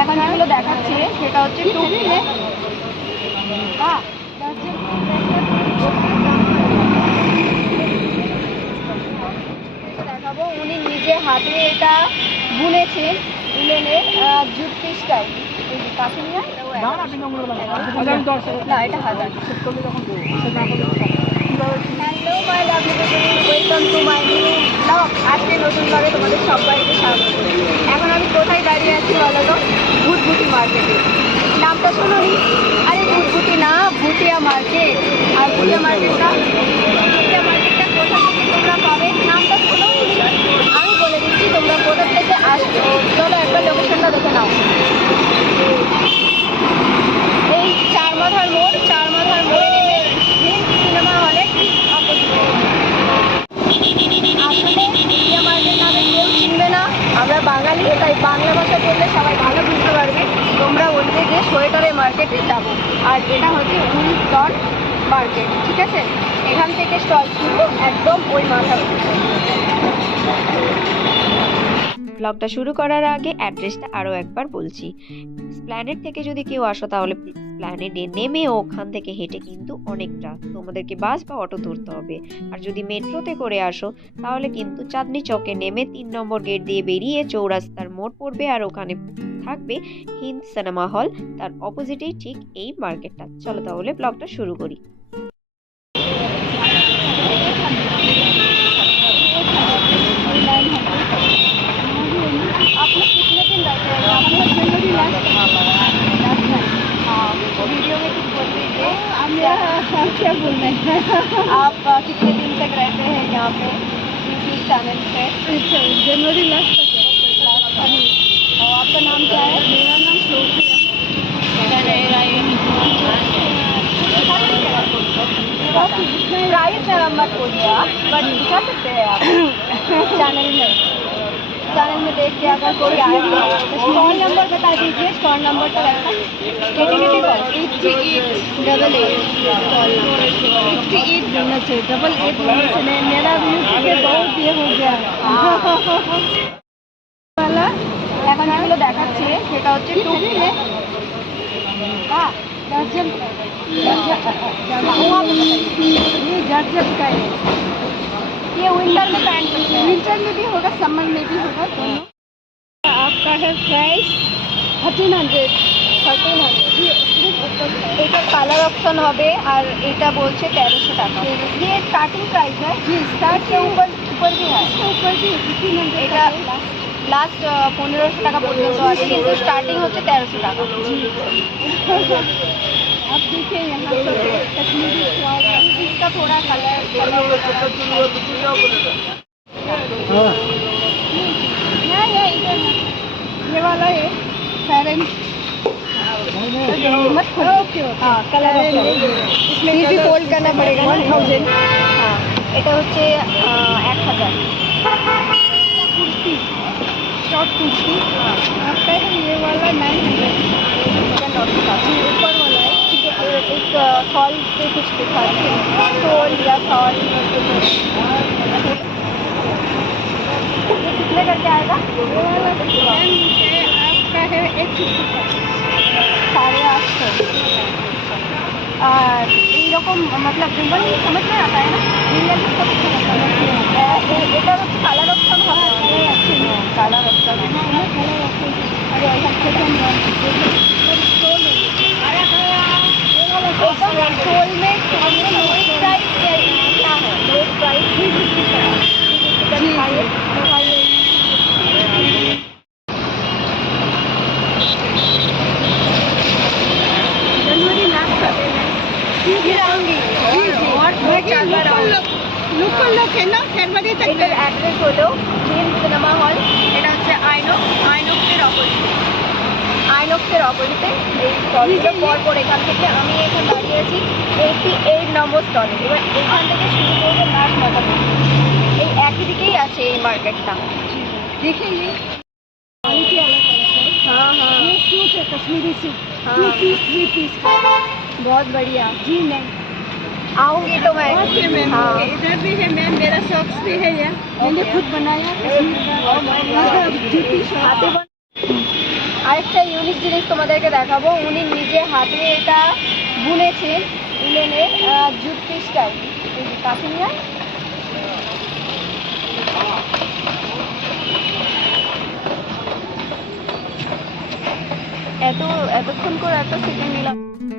এখন যেগুলো দেখাচ্ছে সেটা হচ্ছে দেখাবো। উনি নিজে হাতে এটা বুনেছেন, উলেনের জুট পিস টাইপ। কাছে নিয়ে না, এটা হাজার। Hello my lovely people, welcome to my new blog. আজকে নতুনভাবে তোমাদের সবাইকে স্বাগত। এখন আমি কোথায় দাঁড়িয়ে আছি বলো তো? ভুটভুটি মার্কেটে। নামটা শুনোনি? আরে ভুটভুটি না, ভুটিয়া মার্কেট। আর ভুটিয়া মার্কেটটা কোথা থেকে তোমরা পাবে নামটা শুনোনি? আমি বলে দিচ্ছি তোমরা কোথা থেকে আসছো। চলো একটা লোকেশনটা দেখে নাও। এই চারমাথার মোড়ে নেমে সিনেমা হলে আসলে ভুটিয়া মার্কেট নামে কেউ চিনবে না। আমরা বাঙালি, তাই বাংলা ভাষা বললে সবাই ভালো বুঝতে পারবে। তোমরা বলবে যে সোয়েটারের মার্কেটে যাবো। আর এটা হচ্ছে উইলসন মার্কেট, ঠিক আছে? এখান থেকে স্টল শুরু, একদম ওই মাথা। ব্লগটা শুরু করার আগে অ্যাড্রেসটা আরও একবার বলছি। স্প্ল্যানেড থেকে যদি কেউ আসো তাহলে স্প্ল্যানেডে নেমে ওখান থেকে হেঁটে কিন্তু অনেকটা তোমাদেরকে বাস বা অটো ধরতে হবে। আর যদি মেট্রোতে করে আসো তাহলে কিন্তু চাঁদনি চকে নেমে 3 নম্বর গেট দিয়ে বেরিয়ে চৌরাস্তার মোড় পড়বে, আর ওখানে থাকবে হিন্দ সিনেমা হল। তার অপোজিটেই ঠিক এই মার্কেটটা। চলো তাহলে ব্লগটা শুরু করি। वीडियो में कुछ बोल दीजिए। क्या बोलना है? आप कितने दिन तक रहते हैं यहाँ पे यूट्यूब चैनल पे? जनवरी लास्ट तक है। और आपका नाम क्या है? मेरा नाम सोफिया। प्राइस मत बोलिए आप, बट दिखा सकते हैं आप चैनल में देख के अगर कोई आएगा तो स्टॉल नंबर बता दीजिए। स्टॉल नंबर तो रहता है 88 बोलना चाहिए, 88 बोलने से नहीं। मेरा व्यू के बहुत ये हो गया वाला। এখন যেগুলো দেখাচ্ছে সেটা হচ্ছে টুপি। जर्जन का है ये। विंटर में पैंट विंटर में भी होगा, समर में भी होगा, दोनों। आपका है प्राइस 1300। এটা কালার অপশন হবে, আর এটা বলছে 1300 টাকা। ये स्टार्टिंग प्राइस है जी। स्टार्ट के ऊपर भी है, ऊपर भी 1500। এটা लास्ट 1500 টাকা পর্যন্ত আছে, কিন্তু স্টার্টিং হচ্ছে 1300 টাকা। आप देखिए यहाँ पर कश्मीरी इसका थोड़ा कलर ये वाला है फेरेंट मत खोलो। हाँ कलर इसमें भी फोल्ड करना पड़ेगा 1000। हाँ এটা হচ্ছে 1000। कुर्ती शॉर्ट कुर्ती आपका है ये वाला 900। ऊपर वाला है, ठीक है। एक शॉल पे कुछ दिखा शॉल या शॉल ये कितने करके आएगा? ये वाला आपका है 150 का 850। और এইরকম मतलब रिबन समझ में आता है ना? रियल में सब এটা হচ্ছে কালার অপশন হবে। কালার অপশন अरे सोल में लोएस्ट प्राइस क्या है? लोएस्ट प्राइस 350 का। जनवरी लास्ट का लोकल लोग है ना फरवरी तक। एड्रेस হলো হিন্দ সিনেমা হল। এটা হচ্ছে আইনক্সের অপোজিটে এই স্টলগুলো পরপর। এখান থেকে আমি এখানে দাঁড়িয়ে আছি 88 নম্বর স্টলে। এবার এখান থেকে শুরু করবো লাস্ট মাথা। এই একই দিকেই আছে এই मार्केटটা। देखिए ये क्वालिटी अलग अलग है। हाँ हाँ ये सूट है कश्मीरी सूट। हाँ 2 पीस 3 पीस का बहुत बढ़िया जी। नहीं आऊंगी तो मैं हाँ इधर भी है मैम, मेरा शौक भी है ये, मैंने खुद बनाया। আরেকটা ইউনিক জিনিস তোমাদেরকে দেখাবো। উনি নিজে হাতে এটা বুনেছেন উলেনের জুট পিসটাই। কাছে নিয়ে আয়। এতক্ষণ করে একটা সেকেন্ড নিলাম।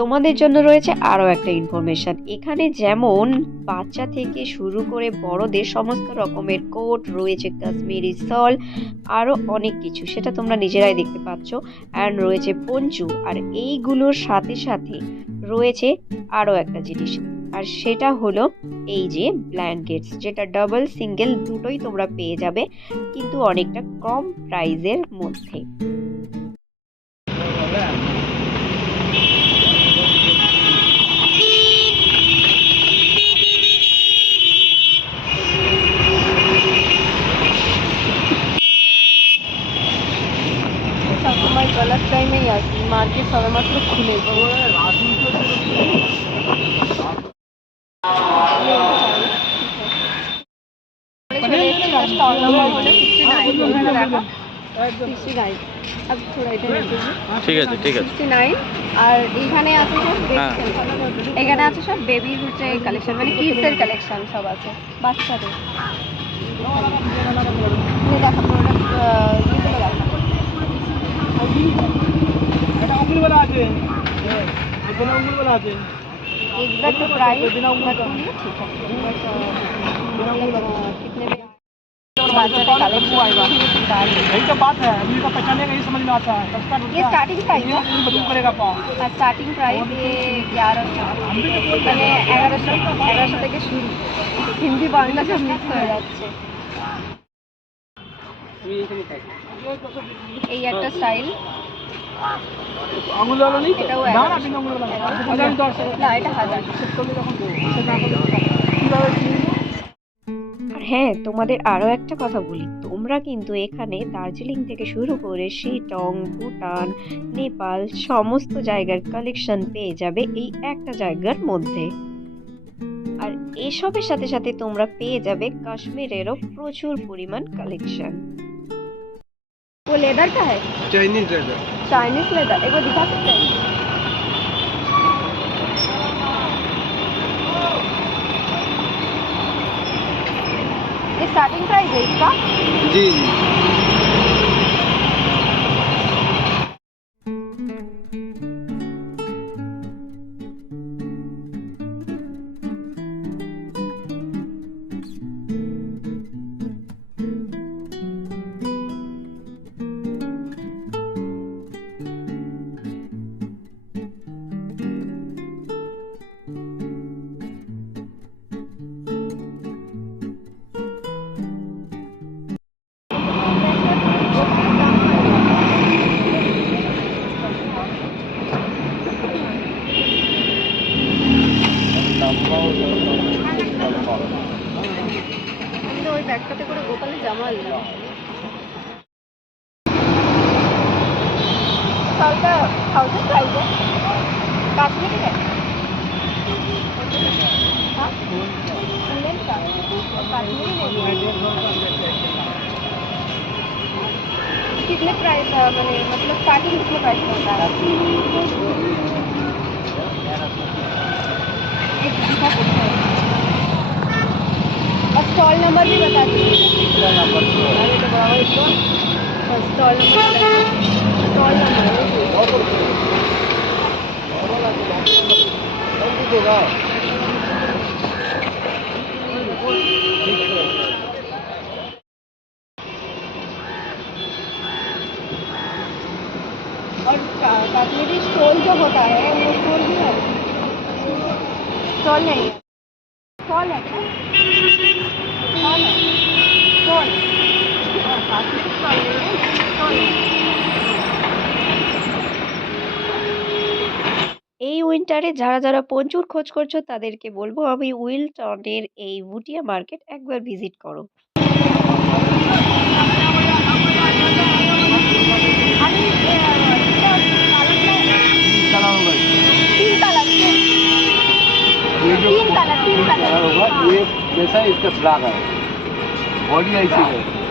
তোমাদের জন্য রয়েছে আরও একটা ইনফরমেশন। এখানে যেমন বাচ্চা থেকে শুরু করে বড়দের সমস্ত রকমের কোট রয়েছে, কাশ্মীরি শল, আরও অনেক কিছু, সেটা তোমরা নিজেরাই দেখতে পাচ্ছ। অ্যান্ড রয়েছে পঞ্চু, আর এইগুলোর সাথে সাথে রয়েছে আরও একটা জিনিস, আর সেটা হলো এই যে ব্ল্যাঙ্কেটস, যেটা ডাবল সিঙ্গেল দুটোই তোমরা পেয়ে যাবে, কিন্তু অনেকটা কম প্রাইজের মধ্যে। সবসময় গলার টাইমেই আসি, মার্কেট সবেমাত্র খুলে ঠিক আছে ঠিক আছে। 69। আর এইখানে আছে সব এখানে আছে সব বেবির হচ্ছে কালেকশন, মানে কিডসের কালেকশন সব আছে, বাচ্চাদের। দেখা প্রোডাক্ট ইয়েগুলো দেখা এটা অঙ্গুলওয়ালা আছে, এখানে অঙ্গুলওয়ালা আছে। एग्जैक्ट प्राइस ठीक है, कितने में यही तो बात है, आदमी को पहचानेगा ये समझ में आता है। ये स्टार्टिंग प्राइस है, बदल करेगा पाँव। स्टार्टिंग प्राइस ये 1100 মানে 1100 থেকে শুরু। হিন্দি বাংলা সব মিক্স হয়ে যাচ্ছে। এই একটা স্টাইল, অঙ্গুলওয়ালা নেই তো? এটাও না না, বিনা অঙ্গুলওয়ালা না। না এটা 1000। আর হ্যাঁ, তোমাদের আরও একটা কথা বলি, তোমরা কিন্তু এখানে দার্জিলিং থেকে শুরু করে শিটং, ভুটান, নেপাল সমস্ত জায়গার কালেকশন পেয়ে যাবে এই একটা জায়গার মধ্যে। আর এসবের সাথে সাথে তোমরা পেয়ে যাবে কাশ্মীরেরও প্রচুর পরিমাণ কালেকশন। वो लेदर का है, चाइनीज लेदर। चाइनीज लेदर, एक बार दिखा सकते हैं? ये स्टार्टिंग प्राइस है इसका? जी जी। আমি তো ওই ব্যাগটাতে করে গোপালের জামা আনলাম। सालका 1000 प्राइस है, काश्मीरी है। हाँ इंडियन का काश्मीरी नहीं। कितने प्राइस मैंने मतलब स्टार्टिंग कितने प्राइस में होता है? एक दिखा सकते हैं और स्टॉल नंबर भी बता दीजिएगा। स्टॉल और काश्मीरी स्टोल जो होता है वो स्टोल भी है, स्टॉल नहीं है, स्टॉल है क्या? स्टॉल है, स्टॉल काश्मीरी स्टॉल नहीं है, स्टॉल है। এই উইন্টারে যারা যারা পঞ্চুর খোঁজ করছো তাদেরকে বলবো আমি উইলটনের এই ভুটিয়া মার্কেট একবার ভিজিট করো। ये जो तीन कलर कलर होगा, ये जैसा इसका ब्लैक है, बॉडी ऐसी है।